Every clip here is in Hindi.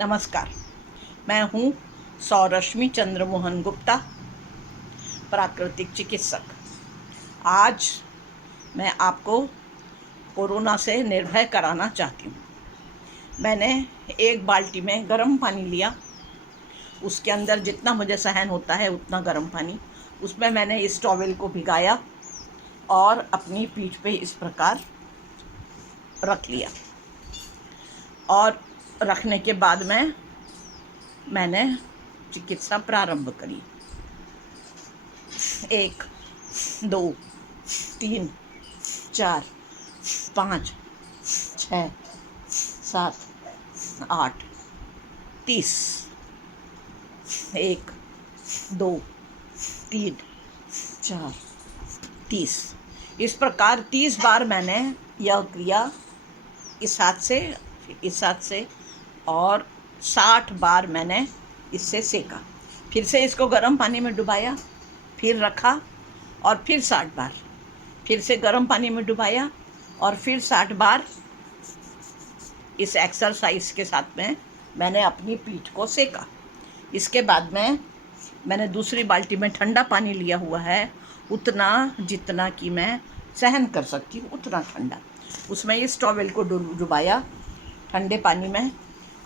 नमस्कार। मैं हूँ सौरश्मि चंद्रमोहन गुप्ता, प्राकृतिक चिकित्सक। आज मैं आपको कोरोना से निर्भय कराना चाहती हूँ। मैंने एक बाल्टी में गर्म पानी लिया, उसके अंदर जितना मुझे सहन होता है उतना गर्म पानी, उसमें मैंने इस टॉवेल को भिगाया और अपनी पीठ पे इस प्रकार रख लिया। और रखने के बाद मैंने चिकित्सा प्रारंभ करी। 1, 2, 3, 4, 5, 6, 7, 8, 30। 1, 2, 3, 4, 30। इस प्रकार 30 बार मैंने यह क्रिया इस हाथ से और 60 बार मैंने इससे सेका। फिर से इसको गर्म पानी में डुबाया, फिर रखा और फिर 60 बार, फिर से गर्म पानी में डुबाया और फिर 60 बार इस एक्सरसाइज के साथ में मैंने अपनी पीठ को सेका। इसके बाद मैंने दूसरी बाल्टी में ठंडा पानी लिया हुआ है, उतना जितना कि मैं सहन कर सकती हूँ उतना ठंडा। उसमें इस टॉवेल को डुबाया ठंडे पानी में।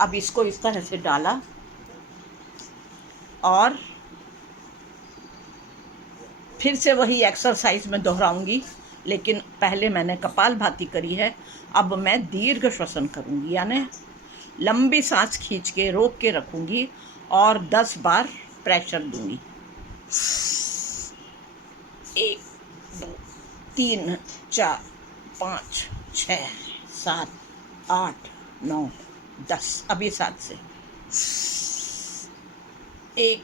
अब इसको इस तरह से डाला और फिर से वही एक्सरसाइज में दोहराऊंगी, लेकिन पहले मैंने कपालभाति करी है। अब मैं दीर्घ श्वसन करूंगी, यानी लंबी सांस खींच के रोक के रखूंगी और 10 बार प्रेशर दूंगी। 1, 2, 3, 4, 5, 6, 7, 8, 9, 10। अभी 7 से 1,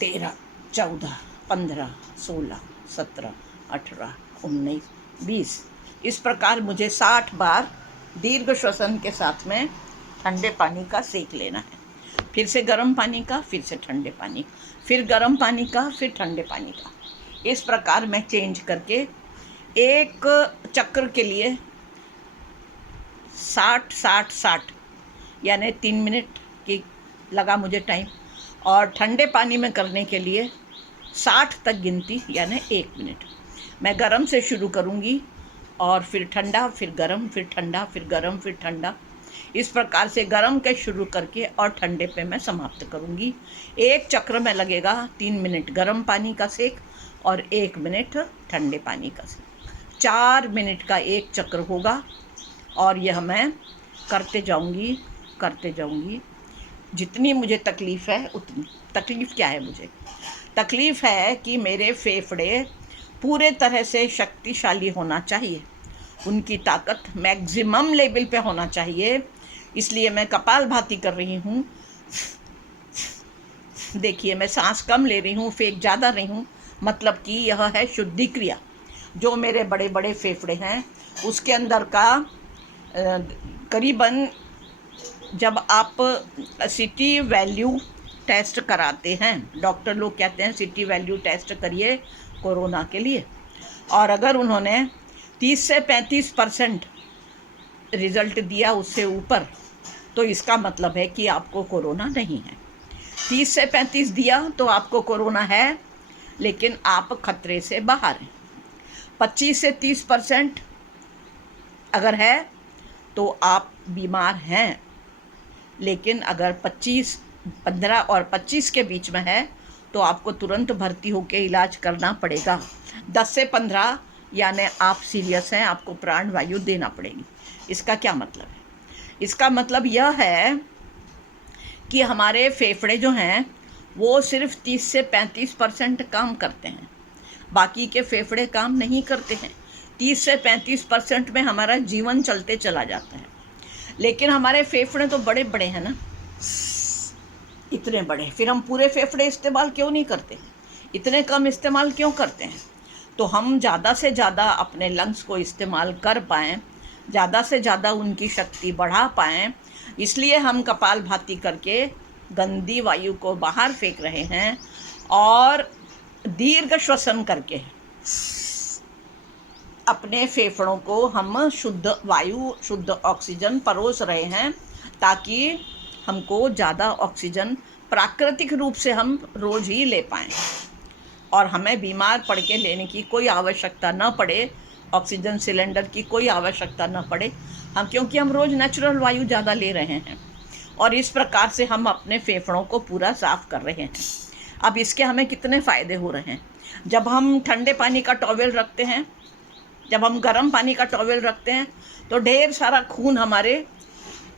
13, 14, 15, 16, 17, 18, 19, 20। इस प्रकार मुझे 60 बार दीर्घ श्वसन के साथ में ठंडे पानी का सेक लेना है। फिर से गर्म पानी का, फिर से ठंडे पानी, फिर गर्म पानी का, फिर ठंडे पानी का। इस प्रकार मैं चेंज करके एक चक्र के लिए 60, 60, 60 यानी 3 मिनट की लगा मुझे टाइम। और ठंडे पानी में करने के लिए 60 तक गिनती, यानी 1 मिनट। मैं गरम से शुरू करूँगी और फिर ठंडा, फिर गरम, फिर ठंडा, फिर गरम, फिर ठंडा। इस प्रकार से गरम के शुरू करके और ठंडे पे मैं समाप्त करूँगी। एक चक्र में लगेगा 3 मिनट गरम पानी का सेक और 1 मिनट ठंडे पानी का सेक। 4 मिनट का एक चक्र होगा और यह मैं करते जाऊँगी जितनी मुझे तकलीफ़ है उतनी। तकलीफ़ क्या है मुझे? तकलीफ़ है कि मेरे फेफड़े पूरे तरह से शक्तिशाली होना चाहिए, उनकी ताकत मैक्सिमम लेवल पे होना चाहिए। इसलिए मैं कपालभाति कर रही हूँ। देखिए, मैं सांस कम ले रही हूँ, फेंक ज़्यादा रही हूँ, मतलब कि यह है शुद्धि क्रिया। जो मेरे बड़े बड़े फेफड़े हैं उसके अंदर का करीबन, जब आप सिटी वैल्यू टेस्ट कराते हैं, डॉक्टर लोग कहते हैं सिटी वैल्यू टेस्ट करिए कोरोना के लिए, और अगर उन्होंने 30 से 35% रिज़ल्ट दिया उससे ऊपर, तो इसका मतलब है कि आपको कोरोना नहीं है। 30 से 35 दिया तो आपको कोरोना है, लेकिन आप खतरे से बाहर हैं। 25 से 30% अगर है तो आप बीमार हैं, लेकिन अगर 15 और 25 के बीच में है तो आपको तुरंत भर्ती होकर इलाज करना पड़ेगा। 10 से 15 यानी आप सीरियस हैं, आपको प्राण वायु देना पड़ेगी। इसका क्या मतलब है? इसका मतलब यह है कि हमारे फेफड़े जो हैं वो सिर्फ 30 से 35% काम करते हैं, बाकी के फेफड़े काम नहीं करते हैं। 30 से 35% में हमारा जीवन चलते चला जाता है, लेकिन हमारे फेफड़े तो बड़े बड़े हैं ना, इतने बड़े। फिर हम पूरे फेफड़े इस्तेमाल क्यों नहीं करते हैं? इतने कम इस्तेमाल क्यों करते हैं? तो हम ज़्यादा से ज़्यादा अपने लंग्स को इस्तेमाल कर पाएँ, ज़्यादा से ज़्यादा उनकी शक्ति बढ़ा पाएँ, इसलिए हम कपालभाति करके गंदी वायु को बाहर फेंक रहे हैं और दीर्घ श्वसन करके अपने फेफड़ों को हम शुद्ध वायु, शुद्ध ऑक्सीजन परोस रहे हैं, ताकि हमको ज़्यादा ऑक्सीजन प्राकृतिक रूप से हम रोज़ ही ले पाएँ और हमें बीमार पड़ के लेने की कोई आवश्यकता न पड़े, ऑक्सीजन सिलेंडर की कोई आवश्यकता न पड़े, क्योंकि हम रोज़ नेचुरल वायु ज़्यादा ले रहे हैं और इस प्रकार से हम अपने फेफड़ों को पूरा साफ़ कर रहे हैं। अब इसके हमें कितने फ़ायदे हो रहे हैं। जब हम ठंडे पानी का टॉवेल रखते हैं, जब हम गर्म पानी का टॉवेल रखते हैं तो ढेर सारा खून हमारे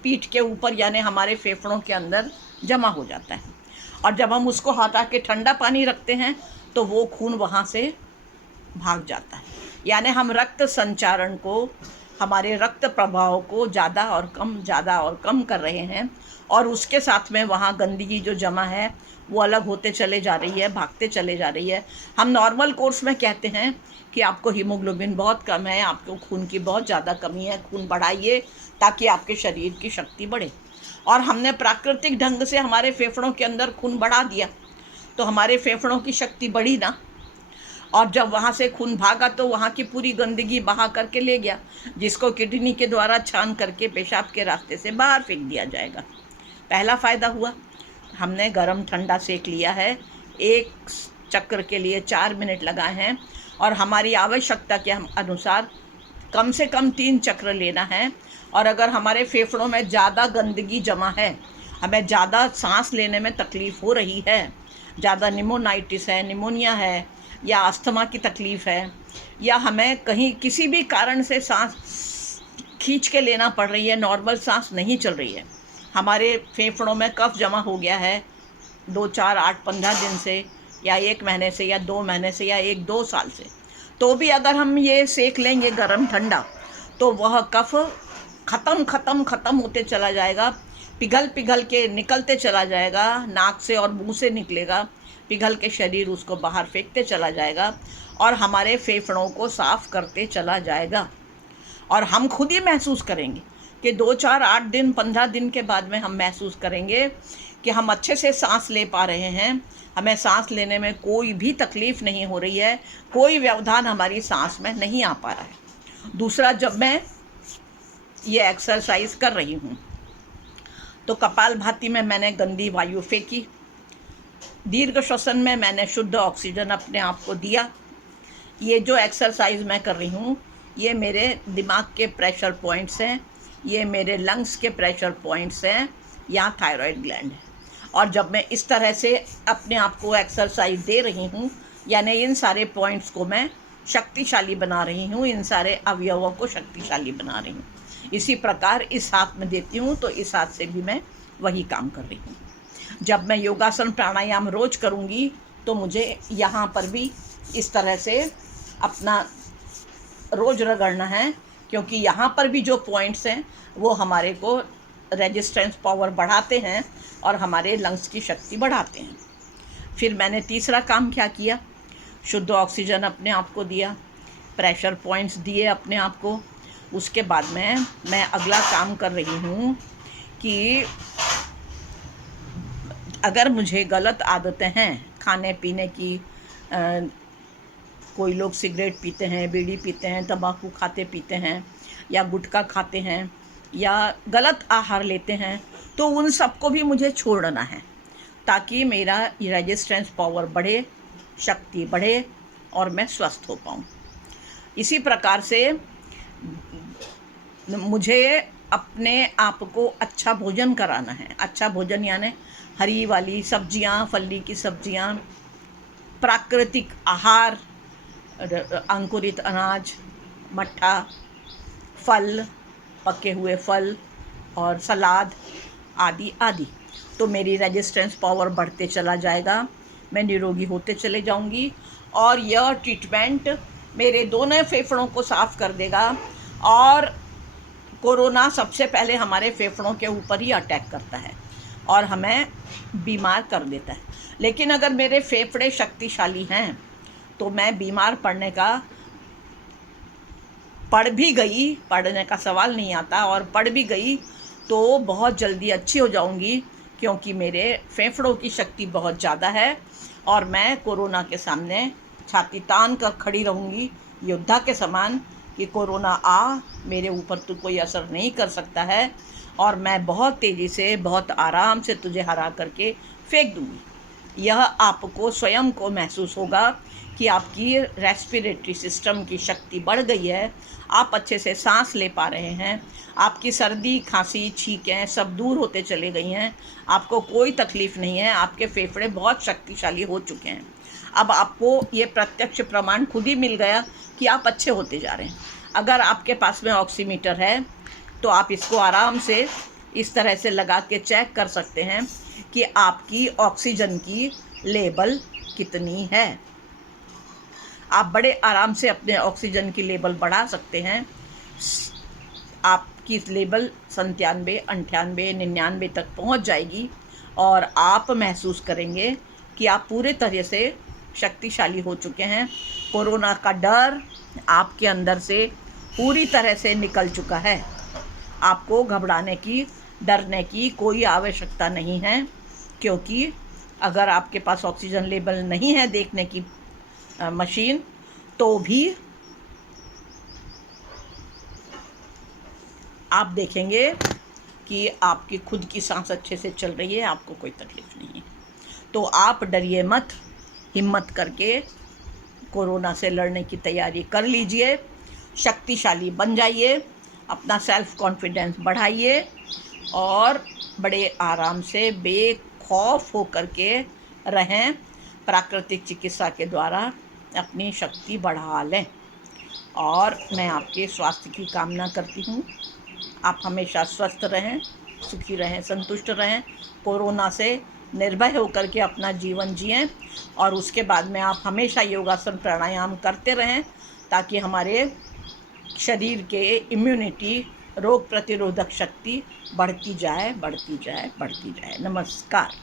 पीठ के ऊपर यानी हमारे फेफड़ों के अंदर जमा हो जाता है और जब हम उसको हटा के ठंडा पानी रखते हैं तो वो खून वहाँ से भाग जाता है। यानी हम रक्त संचारण को, हमारे रक्त प्रवाह को ज़्यादा और कम कर रहे हैं और उसके साथ में वहाँ गंदगी जो जमा है वो अलग होते चले जा रही है, भागते चले जा रही है। हम नॉर्मल कोर्स में कहते हैं कि आपको हीमोग्लोबिन बहुत कम है, आपको खून की बहुत ज़्यादा कमी है, खून बढ़ाइए ताकि आपके शरीर की शक्ति बढ़े। और हमने प्राकृतिक ढंग से हमारे फेफड़ों के अंदर खून बढ़ा दिया तो हमारे फेफड़ों की शक्ति बढ़ी ना, और जब वहाँ से खून भागा तो वहाँ की पूरी गंदगी बहा करके ले गया, जिसको किडनी के द्वारा छान करके पेशाब के रास्ते से बाहर फेंक दिया जाएगा। पहला फ़ायदा हुआ, हमने गरम ठंडा सेक लिया है, एक चक्र के लिए 4 मिनट लगाए हैं और हमारी आवश्यकता के अनुसार कम से कम 3 चक्र लेना है। और अगर हमारे फेफड़ों में ज़्यादा गंदगी जमा है, हमें ज़्यादा सांस लेने में तकलीफ़ हो रही है, ज़्यादा निमोनाइटिस है, निमोनिया है या अस्थमा की तकलीफ़ है, या हमें कहीं किसी भी कारण से सांस खींच के लेना पड़ रही है, नॉर्मल सांस नहीं चल रही है, हमारे फेफड़ों में कफ जमा हो गया है 2, 4, 8, 15 दिन से या 1 महीने से या 2 महीने से या 1-2 साल से, तो भी अगर हम ये सेक लेंगे गरम ठंडा तो वह कफ ख़त्म होते चला जाएगा, पिघल के निकलते चला जाएगा, नाक से और मुंह से निकलेगा, पिघल के शरीर उसको बाहर फेंकते चला जाएगा और हमारे फेफड़ों को साफ़ करते चला जाएगा। और हम खुद ही महसूस करेंगे कि 2, 4, 8 दिन 15 दिन के बाद में हम महसूस करेंगे कि हम अच्छे से सांस ले पा रहे हैं, हमें सांस लेने में कोई भी तकलीफ़ नहीं हो रही है, कोई व्यवधान हमारी सांस में नहीं आ पा रहा है। दूसरा, जब मैं ये एक्सरसाइज कर रही हूँ तो कपालभाति में मैंने गंदी वायु फेंकी, दीर्घ श्वसन में मैंने शुद्ध ऑक्सीजन अपने आप को दिया। ये जो एक्सरसाइज मैं कर रही हूँ ये मेरे दिमाग के प्रेशर पॉइंट्स हैं, ये मेरे लंग्स के प्रेशर पॉइंट्स हैं, यहाँ थायराइड ग्लैंड है। और जब मैं इस तरह से अपने आप को एक्सरसाइज दे रही हूँ यानी इन सारे पॉइंट्स को मैं शक्तिशाली बना रही हूँ, इन सारे अवयवों को शक्तिशाली बना रही हूँ। इसी प्रकार इस हाथ में देती हूँ तो इस हाथ से भी मैं वही काम कर रही हूँ। जब मैं योगासन प्राणायाम रोज़ करूँगी तो मुझे यहाँ पर भी इस तरह से अपना रोज़ रगड़ना है, क्योंकि यहाँ पर भी जो पॉइंट्स हैं वो हमारे को रेजिस्टेंस पावर बढ़ाते हैं और हमारे लंग्स की शक्ति बढ़ाते हैं। फिर मैंने तीसरा काम क्या किया, शुद्ध ऑक्सीजन अपने आप को दिया, प्रेशर पॉइंट्स दिए अपने आप को। उसके बाद में मैं अगला काम कर रही हूँ कि अगर मुझे गलत आदतें हैं खाने पीने की, कोई लोग सिगरेट पीते हैं, बीड़ी पीते हैं, तंबाकू खाते पीते हैं या गुटखा खाते हैं या गलत आहार लेते हैं, तो उन सबको भी मुझे छोड़ना है ताकि मेरा रेजिस्टेंस पावर बढ़े, शक्ति बढ़े और मैं स्वस्थ हो पाऊँ। इसी प्रकार से मुझे अपने आप को अच्छा भोजन कराना है। अच्छा भोजन यानी हरी वाली सब्जियां, फली की सब्जियां, प्राकृतिक आहार, अंकुरित अनाज, मट्ठा, फल, पके हुए फल और सलाद आदि आदि। तो मेरी रेजिस्टेंस पावर बढ़ते चला जाएगा, मैं निरोगी होते चले जाऊंगी और यह ट्रीटमेंट मेरे दोनों फेफड़ों को साफ़ कर देगा। और कोरोना सबसे पहले हमारे फेफड़ों के ऊपर ही अटैक करता है और हमें बीमार कर देता है। लेकिन अगर मेरे फेफड़े शक्तिशाली हैं तो मैं बीमार पड़ने का पढ़ने का सवाल नहीं आता, और पढ़ भी गई तो बहुत जल्दी अच्छी हो जाऊंगी, क्योंकि मेरे फेफड़ों की शक्ति बहुत ज़्यादा है और मैं कोरोना के सामने छाती तान कर खड़ी रहूँगी योद्धा के समान कि कोरोना मेरे ऊपर तो कोई असर नहीं कर सकता है। और मैं बहुत तेज़ी से, बहुत आराम से तुझे हरा करके फेंक दूँगी। यह आपको स्वयं को महसूस होगा कि आपकी रेस्पिरेटरी सिस्टम की शक्ति बढ़ गई है, आप अच्छे से सांस ले पा रहे हैं, आपकी सर्दी, खांसी, छींकें सब दूर होते चले गई हैं, आपको कोई तकलीफ़ नहीं है, आपके फेफड़े बहुत शक्तिशाली हो चुके हैं। अब आपको ये प्रत्यक्ष प्रमाण खुद ही मिल गया कि आप अच्छे होते जा रहे हैं। अगर आपके पास में ऑक्सीमीटर है तो आप इसको आराम से इस तरह से लगा के चेक कर सकते हैं कि आपकी ऑक्सीजन की लेवल कितनी है। आप बड़े आराम से अपने ऑक्सीजन की लेवल बढ़ा सकते हैं। आपकी लेवल 97, 98, 99 तक पहुंच जाएगी और आप महसूस करेंगे कि आप पूरे तरह से शक्तिशाली हो चुके हैं। कोरोना का डर आपके अंदर से पूरी तरह से निकल चुका है। आपको घबराने की, डरने की कोई आवश्यकता नहीं है, क्योंकि अगर आपके पास ऑक्सीजन लेवल नहीं है देखने की मशीन, तो भी आप देखेंगे कि आपकी खुद की सांस अच्छे से चल रही है, आपको कोई तकलीफ नहीं है। तो आप डरिए मत, हिम्मत करके कोरोना से लड़ने की तैयारी कर लीजिए, शक्तिशाली बन जाइए, अपना सेल्फ कॉन्फिडेंस बढ़ाइए और बड़े आराम से बेखौफ हो कर के रहें। प्राकृतिक चिकित्सा के द्वारा अपनी शक्ति बढ़ा लें और मैं आपके स्वास्थ्य की कामना करती हूँ। आप हमेशा स्वस्थ रहें, सुखी रहें, संतुष्ट रहें, कोरोना से निर्भय होकर के अपना जीवन जिएं और उसके बाद में आप हमेशा योगासन प्राणायाम करते रहें ताकि हमारे शरीर के इम्यूनिटी, रोग प्रतिरोधक शक्ति बढ़ती जाए, बढ़ती जाए, बढ़ती जाए। नमस्कार।